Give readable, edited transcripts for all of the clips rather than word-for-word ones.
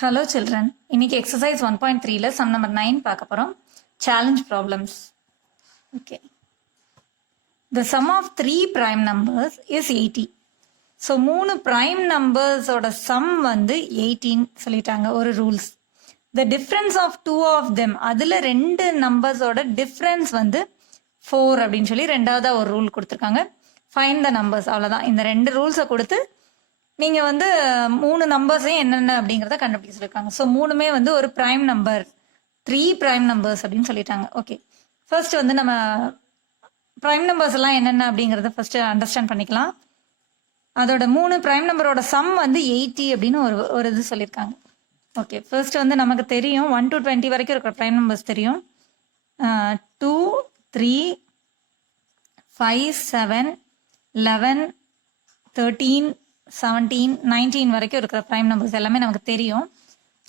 Hello children. இன்னைக்கு exercise 1.3ல sum number 9 பார்க்க போறோம். Challenge problems. Okay. The sum of three prime numbers is 80. So மூணு prime numbers ஓட sum வந்து 18 சொல்லிட்டாங்க ஒரு rules. The difference of two of them அதுல ரெண்டு numbers ஓட difference வந்து 4 அப்படின்னு சொல்லி ரெண்டாவதா ஒரு ரூல் கொடுத்துருக்காங்க. Find the numbers அவ்வளவுதான். இந்த ரெண்டு ரூல்ஸை கொடுத்து நீங்க வந்து மூணு நம்பர்ஸையும் என்னென்ன அப்படிங்கறத கண்டுபிடிக்க சொல்லிருக்காங்க. ஸோ மூணுமே வந்து ஒரு பிரைம் நம்பர், 3 பிரைம் நம்பர்ஸ் அப்படின்னு சொல்லிட்டாங்க. ஓகே, ஃபர்ஸ்ட் வந்து நம்ம பிரைம் நம்பர்ஸ் எல்லாம் என்னென்ன அப்படிங்கறத ஃபர்ஸ்ட் அண்டர்ஸ்டாண்ட் பண்ணிக்கலாம். அதோட மூணு பிரைம் நம்பரோட சம் வந்து 80 அப்படின்னு ஒரு இது சொல்லியிருக்காங்க. ஓகே, ஃபர்ஸ்ட் வந்து நமக்கு தெரியும் 1 to 20 வரைக்கும் இருக்கிற பிரைம் நம்பர்ஸ் தெரியும். 2, 3, 5, 7, 11, 13, 17, 19 வரைக்கும் இருக்கிற பிரைம் நம்பர்ஸ் எல்லாமே நமக்கு தெரியும்.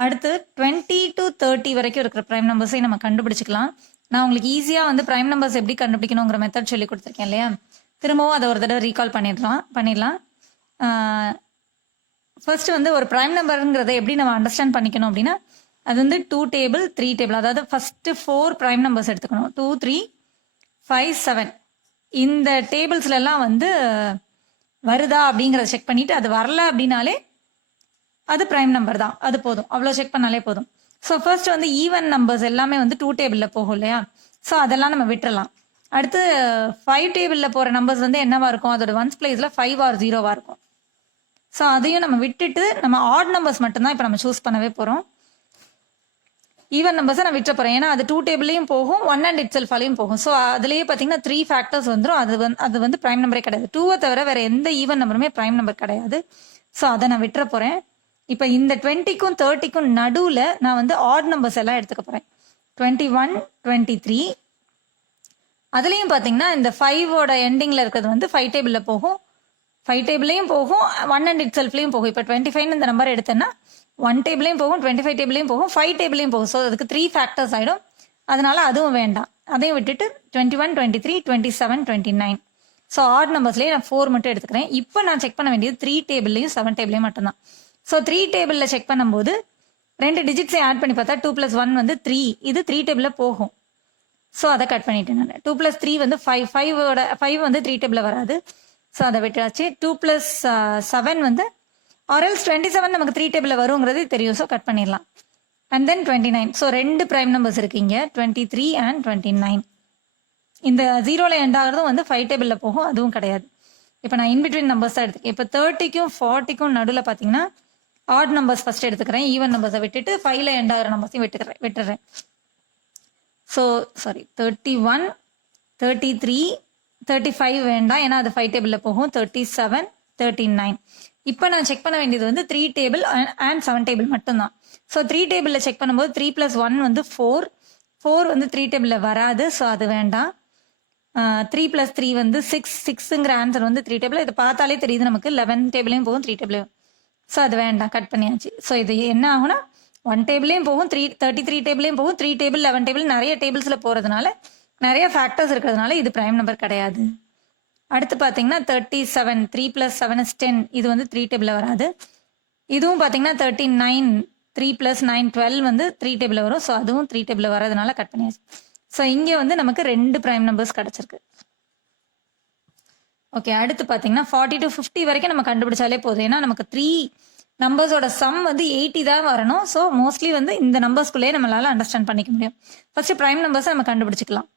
அடுத்து 20 to 30 வரைக்கும் இருக்கிற பிரைம் நம்பர்ஸை நம்ம கண்டுபிடிச்சிக்கலாம். நான் உங்களுக்கு ஈஸியா வந்து பிரைம் நம்பர்ஸ் எப்படி கண்டுபிடிக்கணுங்கிற மெத்தட் சொல்லி கொடுத்துருக்கேன் இல்லையா? திரும்பவும் அதை ஒரு தடவை ரீகால் பண்ணிடலாம். ஃபர்ஸ்ட் வந்து ஒரு பிரைம் நம்பருங்கிறத எப்படி நம்ம அண்டர்ஸ்டாண்ட் பண்ணிக்கணும் அப்படின்னா, அது வந்து 2 டேபிள் 3 டேபிள், அதாவது ஃபர்ஸ்ட் 4 பிரைம் நம்பர்ஸ் எடுத்துக்கணும். 2, 3, 5, 7 இந்த டேபிள்ஸ்ல எல்லாம் வந்து வருதா அப்படிங்கறத செக் பண்ணிட்டு அது வரல அப்படின்னாலே அது பிரைம் நம்பர் தான், அது போதும், அவ்வளோ செக் பண்ணாலே போதும். ஸோ ஃபர்ஸ்ட் வந்து ஈவன் நம்பர்ஸ் எல்லாமே வந்து 2 டேபிளில் போகும் இல்லையா? ஸோ அதெல்லாம் நம்ம விட்டுறலாம். அடுத்து 5 டேபிளில் போகிற நம்பர்ஸ் வந்து என்னவா இருக்கும், அதோட ஒன்ஸ் பிளேஸில் 5 or 0வா இருக்கும். ஸோ அதையும் நம்ம விட்டுட்டு நம்ம ஆட் நம்பர்ஸ் மட்டும்தான் இப்போ நம்ம சூஸ் பண்ணவே போகிறோம். ஈவன் நம்பர்ஸை நான் விட்டுற போகிறேன், ஏன்னா அது 2 டேபிளையும் போகும், 1 and itself-ஆலையும் போகும். ஸோ அதுலேயே பார்த்தீங்கன்னா 3 ஃபேக்டர்ஸ் வந்துடும். அது வந்து பிரைம் நம்பரே கிடையாது. 2-வை தவிர வேற எந்த ஈவன் நம்பருமே பிரைம் நம்பர் கிடையாது. ஸோ அதை நான் விட்டுற போகிறேன். இப்போ இந்த 20க்கும் 30க்கும் நடுவில் நான் வந்து ஆட் நம்பர்ஸ் எல்லாம் எடுத்துக்க போகிறேன். 21, 23. அதுலேயும் பார்த்தீங்கன்னா இந்த 5ஓட எண்டிங்கில் இருக்கிறது வந்து 5 டேபிளில் போகும், 5 டேபிளையும் போகும், 1 and itself-லையும் போகும். இப்போ 25 இந்த நம்பர் எடுத்தேன்னா 1 டேபிளையும் போகும், 25 டேபிளையும் போகும், 5 டேபிளையும் போகும். ஸோ அதுக்கு 3 ஃபேக்டர்ஸ் ஆகிடும். அதனால அதுவும் வேண்டாம், அதையும் விட்டுட்டு 21, 23, 27, 29. ஸோ ஆட் நம்பர்ஸ்லேயே நான் 4 மட்டும் எடுத்துக்கிறேன். இப்போ நான் செக் பண்ண வேண்டியது 3 டேபிள்லையும் 7 டேபிளையும் மட்டும்தான். ஸோ 3 டேபிளில் செக் பண்ணும்போது 2 டிஜிட்ஸை ஆட் பண்ணி பார்த்தா 2 + 1 வந்து 3, இது 3 டேபிளில் போகும். ஸோ அதை கட் பண்ணிட்டேன் நான். 2 + 3 வந்து 5, 5 வந்து 3 டேபிளில் வராது. ஸோ அதை விட்டாச்சு. 2 + 7 வந்து ஆர்எல்ஸ் 27 நமக்கு 3 டேபிளில் வருங்கிறது தெரியும். ஸோ கட் பண்ணிடலாம். And then 29. ஸோ ரெண்டு பிரைம் நம்பர்ஸ் இருக்கீங்க, 23 and 29. இந்த 0ல எண்ட் ஆகிறதும் வந்து 5 டேபிளில் போகும், அதுவும் கிடையாது. இப்போ நான் இன்பிட்வீன் நம்பர்ஸ் தான் எடுத்துக்கேன். இப்போ 30க்கும் 40க்கும் நடுவில் பார்த்தீங்கன்னா ஆட் நம்பர்ஸ் ஃபர்ஸ்ட் எடுத்துக்கிறேன். ஈவன் நம்பர்ஸை விட்டுட்டு 5ல எண்ட் ஆகிற நம்பர்ஸையும் விட்டுறேன். ஸோ சாரி, 31, 33, 35 வேண்டாம், ஏன்னா அது 5 டேபிளில் போகும். 37, 39. இப்போ நான் செக் பண்ண வேண்டியது வந்து 3 டேபிள் அண்ட் 7 டேபிள் மட்டும்தான். ஸோ 3 டேபிளில் செக் பண்ணும்போது 3 + 1 வந்து 4 வந்து 3 டேபிளில் வராது. ஸோ அது வேண்டாம். 3 + 3 வந்து 6ங்கிற ஆன்சர் வந்து 3 டேபிள். இதை பார்த்தாலே தெரியுது நமக்கு, 11 டேபிளையும் போகும், 3 டேபிளையும். ஸோ அது வேண்டாம், கட் பண்ணியாச்சு. ஸோ இது என்ன ஆகும்னா 1 டேபிளையும் போகும், 33 டேபிளையும் போகும், 3 டேபிள் 11 டேபிள் நிறைய டேபிள்ஸில் போகிறதுனால, நிறைய ஃபேக்டர்ஸ் இருக்கிறதுனால இது பிரைம் நம்பர் கிடையாது. அடுத்து பார்த்தீங்கன்னா 37, 3 + 7 is 10, இது வந்து 3 டேபிளில் வராது. இதுவும் பார்த்தீங்கன்னா 39, 3 + 9, 12 வந்து 3 டேபிளில் வரும். ஸோ அதுவும் 3 டேபிளில் வரதுனால கட் பண்ணியாச்சு. ஸோ இங்கே வந்து நமக்கு 2 பிரைம் நம்பர்ஸ் கிடச்சிருக்கு. ஓகே, அடுத்து பார்த்தீங்கன்னா 40 to 50 வரைக்கும் நம்ம கண்டுபிடிச்சாலே போதும், ஏன்னா நமக்கு 3 நம்பர்ஸோட சம் வந்து 80 தான் வரணும். ஸோ மோஸ்ட்லி வந்து இந்த நம்பர்ஸ்குள்ளேயே நம்மளால அண்டர்ஸ்டாண்ட் பண்ணிக்க முடியும். ஃபர்ஸ்ட் பிரைம் நம்பர்ஸை நம்ம கண்டுபிடிச்சிக்கலாம்.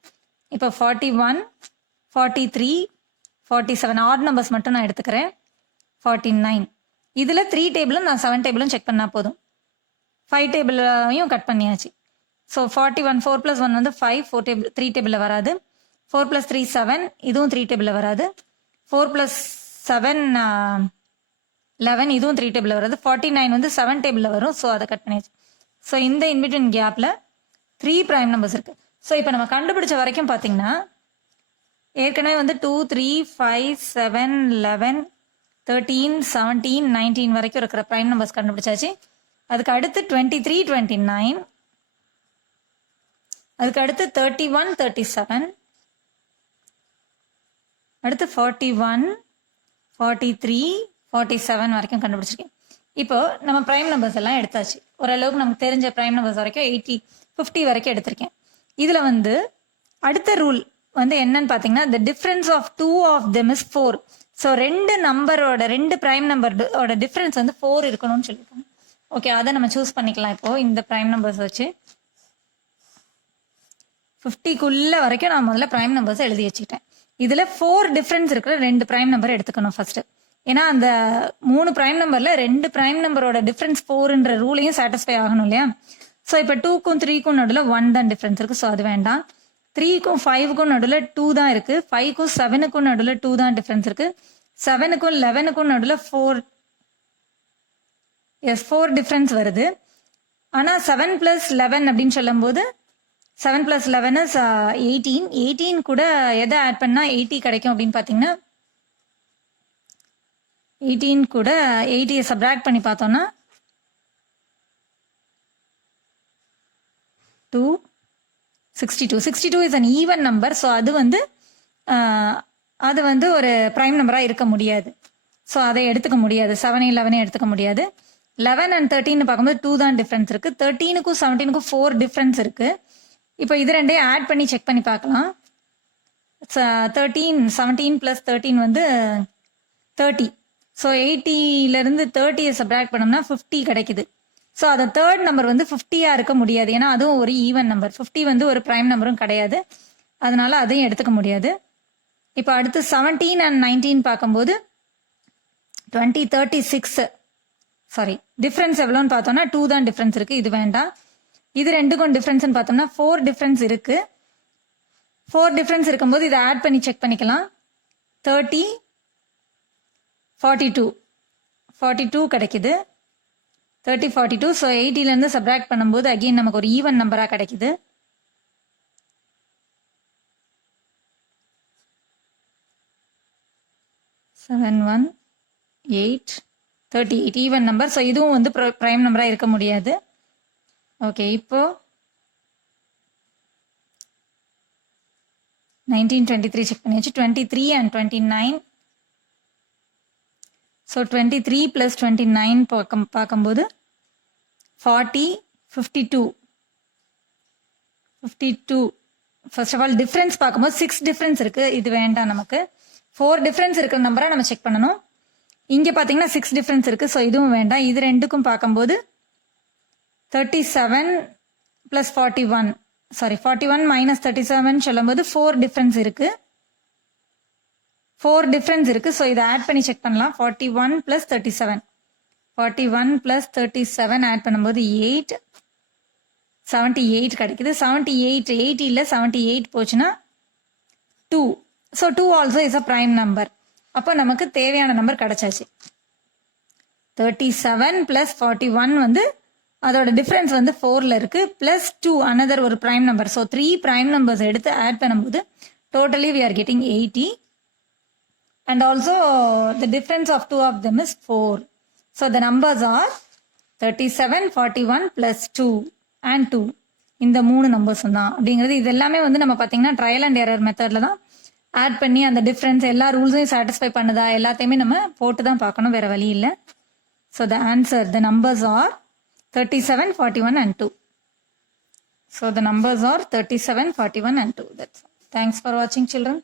இப்போ 41, 43, 47 ஆட் நம்பர்ஸ் மட்டும் நான் எடுத்துக்கிறேன். 49 இதில் 3 டேபிளும் நான் 7 டேபிளும் செக் பண்ணால் போதும். 5 டேபிளையும் கட் பண்ணியாச்சு. ஸோ 41, 4 + 1 வந்து 5, 4 டேபிள் 3 டேபிளில் வராது. 4 + 3, 7, இதுவும் 3 டேபிளில் வராது. 4 + 7, 11, இதுவும் 3 டேபிளில் வராது. 49 வந்து 7 டேபிளில் வரும். ஸோ அதை கட் பண்ணியாச்சு. ஸோ இந்த இன்பிட்வீன் கேப்பில் 3 பிரைம் நம்பர்ஸ் இருக்கு. ஸோ இப்போ நம்ம கண்டுபிடிச்ச வரைக்கும் பார்த்தீங்கன்னா ஏற்கனவே வந்து 2, 3, 5, 7, 11, 13, 17, 19 வரைக்கும் இருக்கிற பிரைம் நம்பர்ஸ் கண்டுபிடிச்சாச்சு. அதுக்கு அடுத்து 23, 29, அதுக்கு அடுத்து 31, 37, அடுத்து 41, 43, 47 வரைக்கும் கண்டுபிடிச்சிருக்கேன். இப்போ நம்ம பிரைம் நம்பர்ஸ் எல்லாம் எடுத்தாச்சு. ஓரளவுக்கு நமக்கு தெரிஞ்ச ப்ரைம் நம்பர்ஸ் வரைக்கும் 50 வரைக்கும் எடுத்திருக்கேன். இதில் வந்து அடுத்த ரூல் வந்து என்னன்னு பார்த்தீங்கன்னா the difference of 2 of them is 4. So ரெண்டு ப்ரைம் நம்பரோட டிஃப்ரென்ஸ் வந்து 4 இருக்கணும்னு சொல்லியிருக்காங்க. ஓகே, அதை நம்ம சூஸ் பண்ணிக்கலாம். இப்போ இந்த ப்ரைம் நம்பர்ஸ் வச்சு 50க்குள்ள வரைக்கும் நான் முதல்ல ப்ரைம் நம்பர்ஸ் எழுதி வச்சுக்கிட்டேன். இதில் 4 டிஃப்ரென்ஸ் இருக்கிற 2 ப்ரைம் நம்பர் எடுத்துக்கணும் ஃபர்ஸ்ட். ஏன்னா அந்த 3 ப்ரைம் நம்பர்ல 2 ப்ரைம் நம்பரோட டிஃப்ரென்ஸ் 4ன்ற ரூலையும் சாட்டிஸ்ஃபை ஆகணும் இல்லையா? ஸோ இப்போ 2க்கும் 3க்கும் நடுவில் 1 தான் டிஃப்ரென்ஸ் இருக்கு. ஸோ அது வேண்டாம். 3க்கும் 5க்கும் நடுவில் 2 தான் இருக்கு. 5க்கும் 7க்கும் நடுவில் 2 தான் டிஃப்ரென்ஸ் இருக்கு. 7க்கும் 11க்கும் நடுவில் 4 டிஃப்ரென்ஸ் வருது. ஆனால் 7 + 11 அப்படின்னு சொல்லும் போது 7 + 11 is 18. 18 கூட எதை ஆட் பண்ணா 80 கிடைக்கும் அப்படின்னு பார்த்தீங்கன்னா 18 கூட 80 சப்ராக்ட் பண்ணி பார்த்தோம்னா 62 is an even number. So அது வந்து ஒரு ப்ரைம் நம்பராக இருக்க முடியாது. ஸோ அதை எடுத்துக்க முடியாது. 7 11 எடுத்துக்க முடியாது. 11 and 13 பார்க்கும்போது 2 தான் டிஃப்ரென்ஸ் இருக்கு. 13க்கும் 17க்கும் 4 டிஃப்ரென்ஸ் இருக்கு. இப்போ இது ரெண்டையும் ஆட் பண்ணி செக் பண்ணி பார்க்கலாம். 17 + 13 வந்து 30. ஸோ 80லேருந்து 30 சப்ராக்ட் பண்ணோம்னா 50 கிடைக்குது. ஸோ அதை தேர்ட் நம்பர் வந்து 50யா இருக்க முடியாது. ஏன்னா அதுவும் ஒரு ஈவன் நம்பர். 50 வந்து ஒரு ப்ரைம் நம்பரும் கிடையாது. அதனால அதையும் எடுத்துக்க முடியாது. இப்போ அடுத்து 17 and 19 பார்க்கும்போது 20 36 சாரி டிஃப்ரென்ஸ் எவ்வளோன்னு பார்த்தோம்னா 2 தான் டிஃப்ரென்ஸ் இருக்கு. இது வேண்டாம். இது ரெண்டுக்கும் டிஃப்ரென்ஸ்னு பார்த்தோம்னா 4 டிஃப்ரென்ஸ் இருக்கு. 4 டிஃப்ரென்ஸ் இருக்கும்போது இதை ஆட் பண்ணி செக் பண்ணிக்கலாம். 30 42 கிடைக்குது. 30 42. ஸோ 80லேருந்து சப்ராக்ட் பண்ணும்போது அகெயின் நமக்கு ஒரு ஈவன் நம்பராக கிடைக்குது. 7 1 8 38 ஈவன் நம்பர். ஸோ இதுவும் வந்து ப்ரைம் நம்பராக இருக்க முடியாது. ஓகே, இப்போ 19 23 செக் பண்ணியாச்சு. 23 and 29. ஸோ 23 + 29 பார்க்கும்போது 40 52. ஃபர்ஸ்ட் ஆஃப் ஆல் டிஃப்ரென்ஸ் பார்க்கும்போது 6 டிஃப்ரென்ஸ் இருக்கு. இது வேண்டாம் நமக்கு. 4 டிஃப்ரென்ஸ் இருக்கிற நம்பரை நம்ம செக் பண்ணணும். இங்கே பார்த்தீங்கன்னா 6 டிஃப்ரென்ஸ் இருக்கு. ஸோ இதுவும் வேண்டாம். இது ரெண்டுக்கும் பார்க்கும்போது 37 + 41 சாரி 41 - 37 சொல்லும்போது 4 டிஃப்ரென்ஸ் இருக்கு. 4 டிஃப்ரென்ஸ் இருக்கு. ஸோ இதை ஆட் பண்ணி செக் பண்ணலாம். 41 + 37 ஆட் பண்ணும்போது 8 78 கிடைக்குது. 78 80ல் 78 போச்சுன்னா 2. So 2 also is a prime number. அப்போ நமக்கு தேவையான நம்பர் கிடைச்சாச்சு. 37 + 41 வந்து அதோட டிஃப்ரென்ஸ் வந்து 4ல் இருக்கு. +2 அனதர் ஒரு prime number. So 3 prime numbers எடுத்து ஆட் பண்ணும்போது totally we are getting 80. And also the difference of 2 of them is 4. So the numbers are 37 41 + 2 and 2. இந்த 3 நம்பர்ஸ் தான் அப்படிங்கிறது. இது எல்லாமே வந்து நம்ம பார்த்தீங்கன்னா ட்ரையல் அண்ட் எரர் மெத்தடில் தான் ஆட் பண்ணி அந்த டிஃப்ரென்ஸ் எல்லா ரூல்ஸையும் சாட்டிஸ்ஃபை பண்ணுதா எல்லாத்தையுமே நம்ம போட்டு தான் பார்க்கணும். வேற வழி இல்லை. So the answer, the numbers are 37 41 and 2. So the numbers are 37 41 and 2. That's all. Thanks for watching, children.